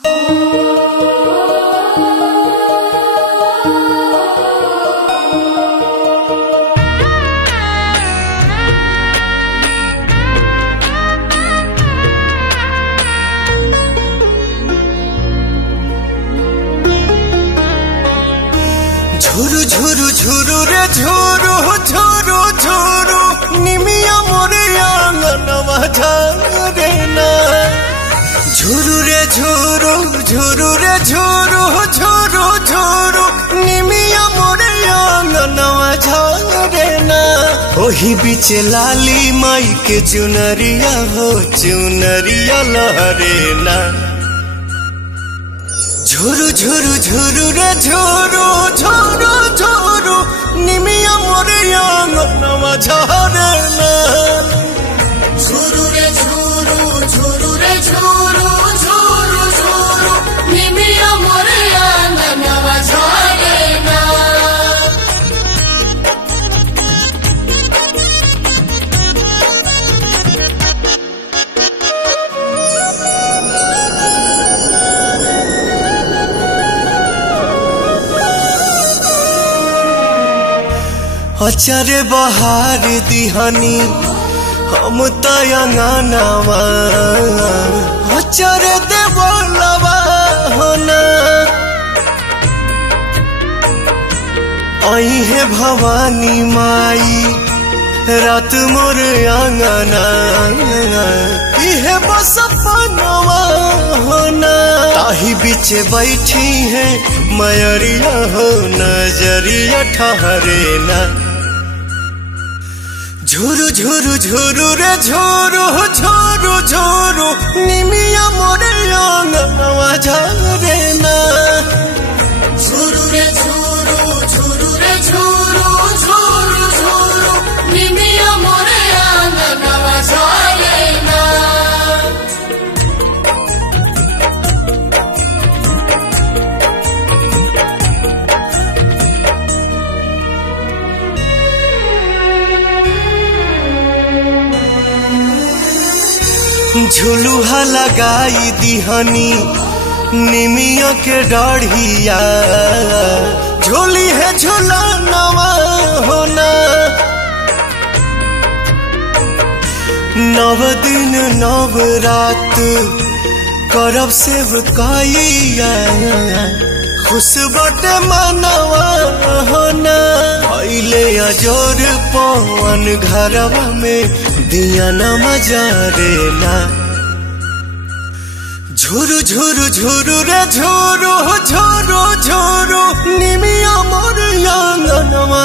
झुरु झुरु झुरु रे झुरु झुरु झुरु निमिया मोरे आंगनवा झरे ना। झुरु रे झुरु झुरु रे झुरु झुरु झुरु निमिया मोरे आंगनवा झरे ना। ओही बीच लाली माई के चुनरिया हो चुनरिया लहरे ना। झुरु झुरु झुरु रे झुरु झुरु झुरु निमिया मोरे आंगनवा झरे ना। झुरु रे झुरु झुरु रे झुरु झुरु झुरु निमिया मोरे आंगनवा झरे ना। अचारे बहार दिहानी हम तयंगनवा अचारे देवलवा होना। आई है भवानी माई रात मोर आंगना इहे बस पनवा होना। ताही बीच बैठी है मयरिया हो नजरिया ठहरे ना। झुरु झुरु झुरु रे झुरु झुरु झुरु निमिया मोरे आंगनवा झरे ना। झुरु रे झुरु झुरु रे झुरु झुरु झुरु निमिया मोरे आंगनवा झरे ना। झुलुहा लगाई दिहनी निमिया के डाढ़िया झोली है झुलनवा होना। नव दिन नव रात करब सेवकाइया खुश बटे मनवा होना। अइले अजोर पवन घरवा में दिया न मजारे ना। झुरु झुरु झुरु रे झुरु झुरु झुरु निमिया मोर आंगनवा